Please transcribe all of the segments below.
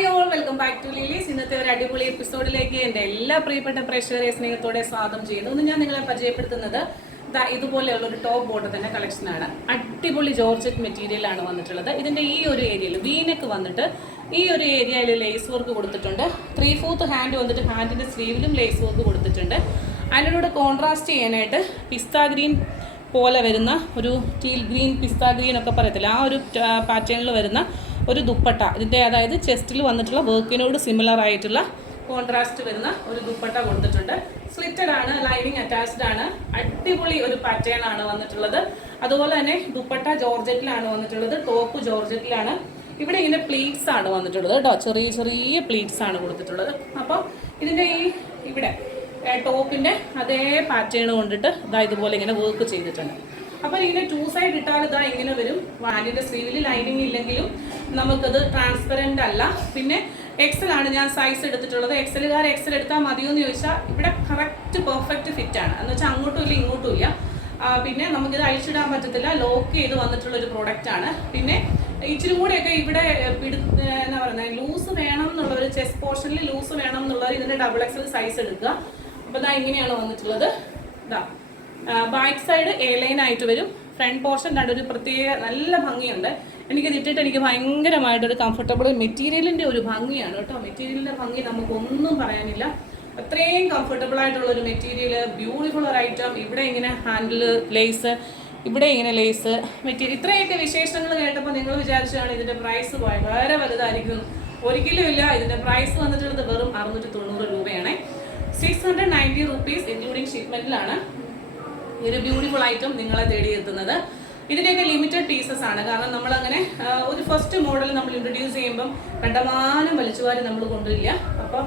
Hi all, welcome back to Lily's. ഇന്നത്തെ ഒരു അടിപൊളി എപ്പിസോഡിലേക്ക് എൻ്റെ എല്ലാ പ്രിയപ്പെട്ട പ്രേക്ഷകരെ സ്നേഹത്തോടെ സ്വാഗതം ചെയ്യുന്നു. ഇന്ന് ഞാൻ നിങ്ങളെ പരിചയപ്പെടുത്തുന്നത് ഇതുപോലെയുള്ള ഒരു ടോപ്പ് ബോട്ടത്തിൻ്റെ കളക്ഷനാണ്. അടിപൊളി ജോർജറ്റ് മെറ്റീരിയലാണ് വന്നിട്ടുള്ളത്. ഇതിൻ്റെ ഈ ഒരു ഏരിയയിൽ വീനെക്ക് വന്നിട്ട് ഈ ഒരു ഏരിയയിൽ ലേസ് വർക്ക് കൊടുത്തിട്ടുണ്ട്. 3/4 ഹാൻഡ് വന്നിട്ട് ഹാൻഡിൻ്റെ സ്ലീവിലും ലേസ് വർക്ക് കൊടുത്തിട്ടുണ്ട്. അതിനോട് കോൺട്രാസ്റ്റ് ചെയ്യാനായിട്ട് പിസ്ത ഗ്രീൻ പോലെ വരുന്ന ഒരു ടീൽ ഗ്രീൻ, പിസ്ത ഗ്രീൻ ഒക്കെ പറയത്തില്ല, ആ ഒരു പാറ്റേണിൽ വരുന്ന ഒരു ദുപ്പട്ട, ഇതിൻ്റെ അതായത് ചെസ്റ്റിൽ വന്നിട്ടുള്ള വർക്കിനോട് സിമിലർ ആയിട്ടുള്ള കോൺട്രാസ്റ്റ് വരുന്ന ഒരു ദുപ്പട്ട കൊടുത്തിട്ടുണ്ട്. സ്ലിറ്റഡ് ആണ്, ലൈനിങ് അറ്റാച്ച്ഡ് ആണ്, അടിപൊളി ഒരു പാറ്റേൺ ആണ് വന്നിട്ടുള്ളത്. അതുപോലെ തന്നെ ദുപ്പട്ട ജോർജറ്റിലാണ് വന്നിട്ടുള്ളത്, ടോപ്പ് ജോർജറ്റിലാണ്. ഇവിടെ ഇങ്ങനെ പ്ലീറ്റ്സ് ആണ് വന്നിട്ടുള്ളത് കേട്ടോ, ചെറിയ ചെറിയ പ്ലീറ്റ്സ് ആണ് കൊടുത്തിട്ടുള്ളത്. അപ്പോൾ ഇതിൻ്റെ ഇവിടെ ടോപ്പിൻ്റെ അതേ പാറ്റേൺ കൊണ്ടിട്ട് ഇതുപോലെ ഇങ്ങനെ വർക്ക് ചെയ്തിട്ടുണ്ട്. അപ്പോൾ ഇങ്ങനെ 2 സൈഡ് ഇട്ടാൽ ഇങ്ങനെ വരും. വാനിൻ്റെ സ്ലീവിൽ ലൈനിങ് ഇല്ലെങ്കിലും നമുക്കത് ട്രാൻസ്പെറൻ്റ് അല്ല. പിന്നെ എക്സൽ ആണ് ഞാൻ സൈസ് എടുത്തിട്ടുള്ളത്. എക്സലുകാർ എക്സൽ എടുത്താൽ മതിയോ എന്ന് ചോദിച്ചാൽ ഇവിടെ കറക്റ്റ് പെർഫെക്റ്റ് ഫിറ്റാണ്. എന്ന് വെച്ചാൽ അങ്ങോട്ടും ഇല്ല ഇങ്ങോട്ടും ഇല്ല. പിന്നെ നമുക്കിത് അഴിച്ചിടാൻ പറ്റത്തില്ല, ലോക്ക് ചെയ്ത് വന്നിട്ടുള്ളൊരു പ്രൊഡക്റ്റാണ്. പിന്നെ ഇച്ചിരി കൂടെയൊക്കെ ഇവിടെ എന്നാ പറയുന്നത്, ലൂസ് വേണം എന്നുള്ളവർ, ചെസ്റ്റ് പോർഷനിൽ ലൂസ് വേണം എന്നുള്ളവർ ഇതിൻ്റെ XXL സൈസ് എടുക്കുക. അപ്പോൾ ഇങ്ങനെയാണ് വന്നിട്ടുള്ളത്. ബാക്ക് സൈഡ് എ ലൈൻ ആയിട്ട് വരും. ഫ്രണ്ട് പോർഷൻ ഒരു പ്രത്യേക നല്ല ഭംഗിയുണ്ട്. എനിക്കിത് ഇട്ടിട്ട് എനിക്ക് ഭയങ്കരമായിട്ടൊരു കംഫർട്ടബിൾ, മെറ്റീരിയലിൻ്റെ ഒരു ഭംഗിയാണ് കേട്ടോ. മെറ്റീരിയലിൻ്റെ ഭംഗി നമുക്കൊന്നും പറയാനില്ല. അത്രയും കംഫർട്ടബിൾ ആയിട്ടുള്ളൊരു മെറ്റീരിയൽ, ബ്യൂട്ടിഫുൾ ഒരു ഐറ്റം. ഇവിടെ ഇങ്ങനെ ഹാൻഡിൽ ലേസ്, ഇവിടെ ഇങ്ങനെ ലേസ് മെറ്റീരിയൽ, ഇത്രയൊക്കെ വിശേഷങ്ങൾ കേട്ടപ്പോൾ നിങ്ങൾ വിചാരിച്ചാണ് ഇതിൻ്റെ പ്രൈസ് വളരെ വലുതായിരിക്കും. ഒരിക്കലും ഇല്ല. ഇതിൻ്റെ പ്രൈസ് വന്നിട്ടുള്ളത് വെറും 690 രൂപയാണ്. 690 rupees ഇൻക്ലൂഡിങ് ഷിപ്മെൻറ്റിലാണ് ഈ ഒരു ബ്യൂട്ടിഫുൾ ഐറ്റം നിങ്ങളെ തേടിയെത്തുന്നത്. ഇതിൻ്റെയൊക്കെ ലിമിറ്റഡ് പീസസ് ആണ്. കാരണം നമ്മളങ്ങനെ ഒരു ഫസ്റ്റ് മോഡൽ നമ്മൾ ഇൻട്രൊഡ്യൂസ് ചെയ്യുമ്പം കണ്ടമാനം വലിച്ചുവാരി നമ്മൾ കൊണ്ടുവരില്ല. അപ്പോൾ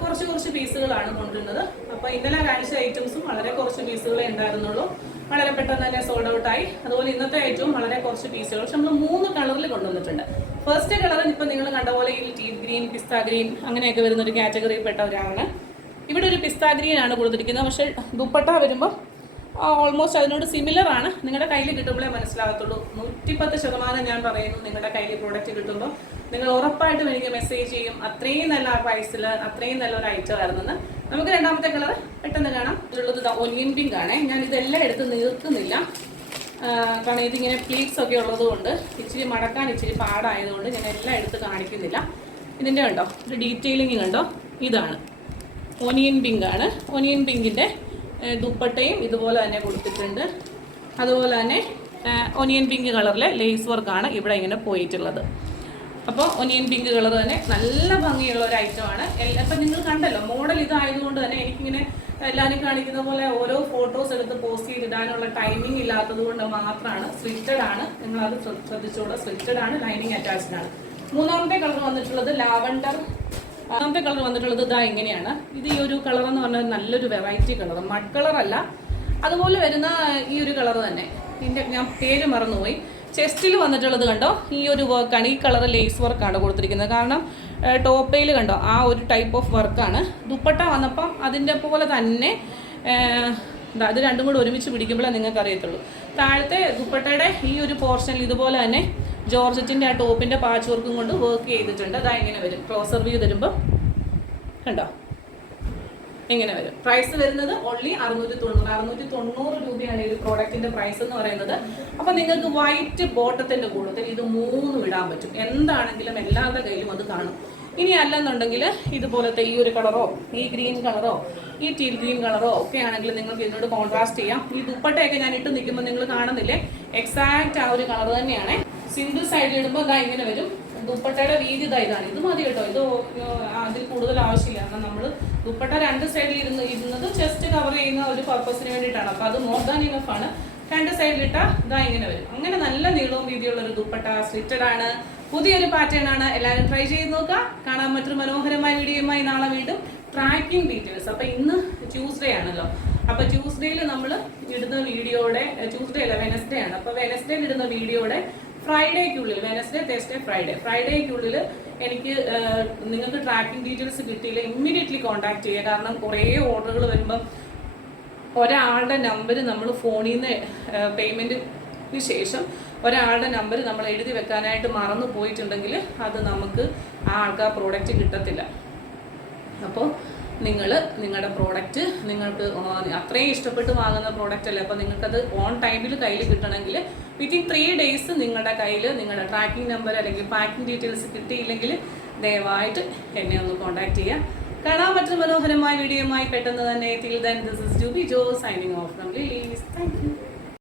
കുറച്ച് പീസുകളാണ് കൊണ്ടുവരുന്നത്. അപ്പോൾ ഇന്നലെ കാണിച്ച ഐറ്റംസും വളരെ കുറച്ച് പീസുകളെ ഉണ്ടായിരുന്നുള്ളൂ. വളരെ പെട്ടെന്ന് തന്നെ സോൾഡ് ഔട്ടായി. അതുപോലെ ഇന്നത്തെ ഐറ്റവും വളരെ കുറച്ച് പീസുകൾ. പക്ഷെ നമ്മൾ 3 കളറിൽ കൊണ്ടുവന്നിട്ടുണ്ട്. ഫസ്റ്റ് കളർ ഇപ്പോൾ നിങ്ങൾ കണ്ട പോലെ ഈ ടീൽ ഗ്രീൻ, പിസ്ത ഗ്രീൻ അങ്ങനെയൊക്കെ വരുന്ന ഒരു കാറ്റഗറിയിൽ പെട്ട ഒരാളാണ്. ഇവിടെ ഒരു പിസ്ത ഗ്രീൻ ആണ് കൊടുത്തിരിക്കുന്നത്. പക്ഷേ ദുപ്പട്ട വരുമ്പോൾ ഓൾമോസ്റ്റ് അതിനോട് സിമിലർ ആണ്. നിങ്ങളുടെ കയ്യിൽ കിട്ടുമ്പോഴേ മനസ്സിലാകത്തുള്ളൂ. 110% ഞാൻ പറയുന്നു, നിങ്ങളുടെ കയ്യിൽ പ്രോഡക്റ്റ് കിട്ടുമ്പോൾ നിങ്ങൾ ഉറപ്പായിട്ടും എനിക്ക് മെസ്സേജ് ചെയ്യും, അത്രയും നല്ല പ്രൈസിൽ അത്രയും നല്ലൊരു ഐറ്റം ആയിരുന്നെന്ന്. നമുക്ക് രണ്ടാമത്തെ കളർ പെട്ടെന്ന് കാണാം. ഇതിലുള്ളത് ഒനിയൻ പിങ്ക് ആണ്. ഞാൻ ഇതെല്ലാം എടുത്ത് നിർത്തുന്നില്ല, കാരണം ഇതിങ്ങനെ പ്ലീറ്റ്സ് ഒക്കെ ഉള്ളതുകൊണ്ട് ഇച്ചിരി മടക്കാൻ ഇച്ചിരി പാടായതുകൊണ്ട് ഞാൻ എല്ലാം എടുത്ത് കാണിക്കുന്നില്ല. ഇതിൻ്റെ കണ്ടോ, ഒരു ഡീറ്റെയിലിംഗ് കണ്ടോ, ഇതാണ് ഒനിയൻ പിങ്ക് ആണ്. ഒനിയൻ പിങ്കിൻ്റെ ദുപ്പട്ടയും ഇതുപോലെ തന്നെ കൊടുത്തിട്ടുണ്ട്. അതുപോലെ തന്നെ ഒനിയൻ പിങ്ക് കളറിലെ ലേസ് വർക്കാണ് ഇവിടെ ഇങ്ങനെ പോയിട്ടുള്ളത്. അപ്പോൾ ഒനിയൻ പിങ്ക് കളർ തന്നെ നല്ല ഭംഗിയുള്ള ഒരു ഐറ്റമാണ്. അപ്പം നിങ്ങൾ കണ്ടല്ലോ, മോഡൽ ഇതായതുകൊണ്ട് തന്നെ എനിക്കിങ്ങനെ എല്ലാവരും കാണിക്കുന്ന പോലെ ഓരോ ഫോട്ടോസ് എടുത്ത് പോസ്റ്റ് ചെയ്തിടാനുള്ള ടൈമിംഗ് ഇല്ലാത്തത് കൊണ്ട് മാത്രമാണ്. സ്ലിറ്റഡ് ആണ്, നിങ്ങളത് ശ്രദ്ധിച്ചോളൂ. സ്ലിറ്റഡ് ആണ്, ലൈനിങ് അറ്റാച്ച്ഡ് ആണ്. മൂന്നാമത്തെ കളർ വന്നിട്ടുള്ളത് ലാവൻഡർ. രണ്ടാമത്തെ കളർ വന്നിട്ടുള്ളത് ഇങ്ങനെയാണ്. ഇത് ഈ ഒരു കളർ എന്ന് പറഞ്ഞാൽ നല്ലൊരു വെറൈറ്റി കളർ, മഡ് കളർ അല്ല. അതുപോലെ വരുന്ന ഈ ഒരു കളർ തന്നെ, ഇതിൻ്റെ ഞാൻ പേര് മറന്നുപോയി. ചെസ്റ്റിൽ വന്നിട്ടുള്ളത് കണ്ടോ, ഈ ഒരു വർക്കാണ്. ഈ കളർ ലേസ് വർക്കാണ് കൊടുത്തിരിക്കുന്നത്. കാരണം ടോപ്പയിൽ കണ്ടോ ആ ഒരു ടൈപ്പ് ഓഫ് വർക്കാണ്. ദുപ്പട്ട വന്നപ്പം അതിൻ്റെ പോലെ തന്നെ ഇത് രണ്ടും കൂടെ ഒരുമിച്ച് പിടിക്കുമ്പോഴേ നിങ്ങൾക്ക് അറിയത്തുള്ളൂ. താഴത്തെ ദുപ്പട്ടയുടെ ഈ ഒരു പോർഷനിൽ ഇതുപോലെ തന്നെ ജോർജറ്റിൻ്റെ ആ ടോപ്പിൻ്റെ പാച്ച് വർക്കും കൊണ്ട് വർക്ക് ചെയ്തിട്ടുണ്ട്. ഇങ്ങനെ വരും. ക്ലോസർ വ്യൂ തരുമ്പോൾ കണ്ടോ ഇങ്ങനെ വരും. പ്രൈസ് വരുന്നത് ഓൺലി 690 രൂപയാണ് ഈ ഒരു പ്രോഡക്റ്റിൻ്റെ പ്രൈസ് എന്ന് പറയുന്നത്. അപ്പോൾ നിങ്ങൾക്ക് വൈറ്റ് ബോട്ടത്തിൻ്റെ കൂട്ടത്തിൽ ഇത് 3 ഇടാൻ പറ്റും. എന്താണെങ്കിലും എല്ലാവരുടെ കയ്യിലും അത് കാണും. ഇനി അല്ലെന്നുണ്ടെങ്കിൽ ഇതുപോലത്തെ ഈ ഒരു കളറോ, ഈ ഗ്രീൻ കളറോ, ഈ ടീൽ ഗ്രീൻ കളറോ ഒക്കെ ആണെങ്കിൽ നിങ്ങൾക്ക് ഇതിനോട് കോൺട്രാസ്റ്റ് ചെയ്യാം. ഈ ദുപ്പട്ടയൊക്കെ ഞാൻ ഇട്ട് നിൽക്കുമ്പോൾ നിങ്ങൾ കാണുന്നില്ലേ, എക്സാക്റ്റ് ആ ഒരു കളർ തന്നെയാണ്. സിംഗിൾ സൈഡിൽ ഇടുമ്പോൾ ഇങ്ങനെ വരും. ദുപ്പട്ടയുടെ വീതി ഇതാണ്. ഇത് മതി കേട്ടോ, ഇത് അതിൽ കൂടുതൽ ആവശ്യമില്ല. കാരണം നമ്മൾ ദുപ്പട്ട 2 സൈഡിൽ ഇരുന്നത് ചെസ്റ്റ് കവർ ചെയ്യുന്ന ഒരു പർപ്പസിന് വേണ്ടിയിട്ടാണ്. അപ്പോൾ അത് മോർ ദാൻ ഇനഫ് ആണ്. 2 സൈഡിലിട്ടാൽ ഇങ്ങനെ വരും. അങ്ങനെ നല്ല നീളവും വീതിയുള്ള ഒരു ദുപ്പട്ട, സ്ലിറ്റഡ് ആണ്, പുതിയൊരു പാറ്റേൺ ആണ്. എല്ലാവരും ട്രൈ ചെയ്ത് നോക്കുക. കാണാൻ മറ്റൊരു മനോഹരമായ വീഡിയോയുമായി നാളെ വീണ്ടും ട്രാക്കിംഗ് ഡീറ്റെയിൽസ്. അപ്പോൾ ഇന്ന് ട്യൂസ്ഡേ ആണല്ലോ. അപ്പോൾ ട്യൂസ്ഡേയിൽ നമ്മൾ ഇടുന്ന വീഡിയോയുടെ, ട്യൂസ്ഡേ അല്ല വെനസ്ഡേ ആണ്. അപ്പോൾ വെനസ്ഡേയിൽ ഇടുന്ന വീഡിയോയുടെ ഫ്രൈഡേക്കുള്ളിൽ, വെനസ്ഡേ, തേഴ്സ്ഡേ, ഫ്രൈഡേക്കുള്ളിൽ എനിക്ക് നിങ്ങൾക്ക് ട്രാക്കിംഗ് ഡീറ്റെയിൽസ് കിട്ടിയില്ല, ഇമ്മീഡിയറ്റ്ലി കോൺടാക്ട് ചെയ്യുക. കാരണം കുറേ ഓർഡറുകൾ വരുമ്പം ഒരാളുടെ നമ്പർ നമ്മൾ ഫോണിൽ നിന്ന് പേയ്മെൻറ്റിന് ശേഷം ഒരാളുടെ നമ്പർ നമ്മൾ എഴുതി വെക്കാനായിട്ട് മറന്നു പോയിട്ടുണ്ടെങ്കിൽ അത് നമുക്ക് ആ ആൾക്ക് ആ പ്രോഡക്റ്റ് കിട്ടത്തില്ല. അപ്പോൾ നിങ്ങളുടെ പ്രോഡക്റ്റ് നിങ്ങൾക്ക് അത്രയും ഇഷ്ടപ്പെട്ട് വാങ്ങുന്ന പ്രോഡക്റ്റ് അല്ലേ, അപ്പോൾ നിങ്ങൾക്കത് ഓൺ ടൈമിൽ കയ്യിൽ കിട്ടണമെങ്കിൽ വിത്തിൻ 3 days നിങ്ങളുടെ കയ്യിൽ നിങ്ങളുടെ ട്രാക്കിംഗ് നമ്പർ അല്ലെങ്കിൽ പാക്കിംഗ് ഡീറ്റെയിൽസ് കിട്ടിയില്ലെങ്കിൽ ദയവായിട്ട് എന്നെ ഒന്ന് കോൺടാക്ട് ചെയ്യുക. കാണാൻ പറ്റുന്ന മനോഹരമായ വീഡിയോയുമായി പെട്ടെന്ന് തന്നെ. Till then, this is Juby Jo signing off from Lilies. Thank you.